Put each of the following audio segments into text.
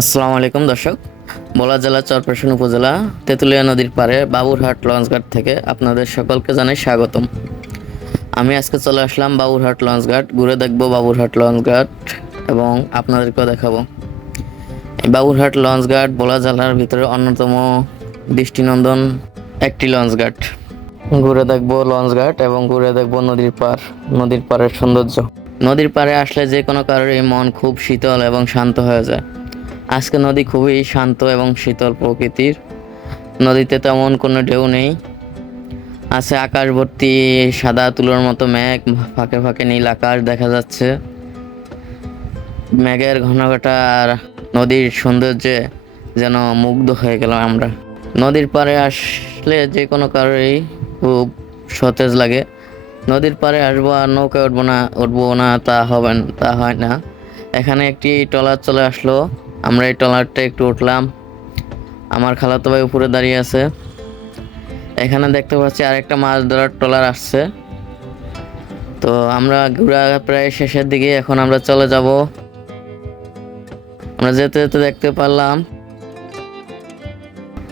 আসসালামু আলাইকুম, দর্শক। বলা জেলা চরপেশন উপজেলা তেঁতুলিয়া নদীর পাড়ে বাবুরহাট লঞ্চঘাট থেকে আপনাদের সকলকে জানাই স্বাগতম। আমি আজকে চলে আসলাম বাবুরহাট লঞ্চঘাট, ঘুরে দেখব বাবুরহাট লঞ্চঘাট এবং আপনাদেরকেও দেখাবো। এই বাবুরহাট লঞ্চঘাট বলা জেলার ভিতরে অন্যতম দৃষ্টিনন্দন একটি লঞ্চঘাট। ঘুরে দেখব লঞ্চঘাট এবং ঘুরে দেখব নদীর পাড়, নদীর পাড়ের সৌন্দর্য। নদীর পাড়ে আসলে যে কোনো কারোরই মন খুব শীতল এবং শান্ত হয়ে যায়। আজকে নদী খুবই শান্ত এবং শীতল প্রকৃতির। নদীতে তেমন কোনো ঢেউ নেই। আছে আকাশ ভর্তি সাদা তুলোর মতো মেঘ, ফাঁকে ফাঁকে নীল আকাশ দেখা যাচ্ছে। মেঘের ঘনঘটা আর নদীর সৌন্দর্যে যেন মুগ্ধ হয়ে গেলাম আমরা। নদীর পাড়ে আসলে যে কোনো কারোরই খুব সতেজ লাগে। নদীর পাড়ে আসব আর নৌকায় উঠবো না উঠবো না, তা হবে তা হয় না। এখানে একটি ট্রলার চলে আসলো। আমরা এই ট্রলারটা একটু উঠলাম। আমার খালাতো ভাই উপরে দাঁড়িয়ে আছে। এখানে দেখতে পাচ্ছি আরেকটা মাছ ধরার ট্রলার আসছে। তো আমরা ঘোরা প্রায় শেষের দিকে, এখন আমরা চলে যাব। আমরা যেতে যেতে দেখতে পারলাম।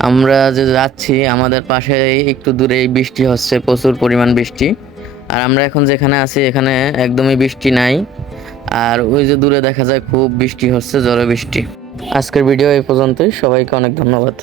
আমরা যে যাচ্ছি, আমাদের পাশে একটু দূরেই বৃষ্টি হচ্ছে, প্রচুর পরিমাণ বৃষ্টি। আর আমরা এখন যেখানে আছি, এখানে একদমই বৃষ্টি নাই। আর ওই যে দূরে দেখা যায়, খুব বৃষ্টি হচ্ছে জোরে বৃষ্টি। আজকের ভিডিও এই পর্যন্তই। সবাইকে অনেক ধন্যবাদ।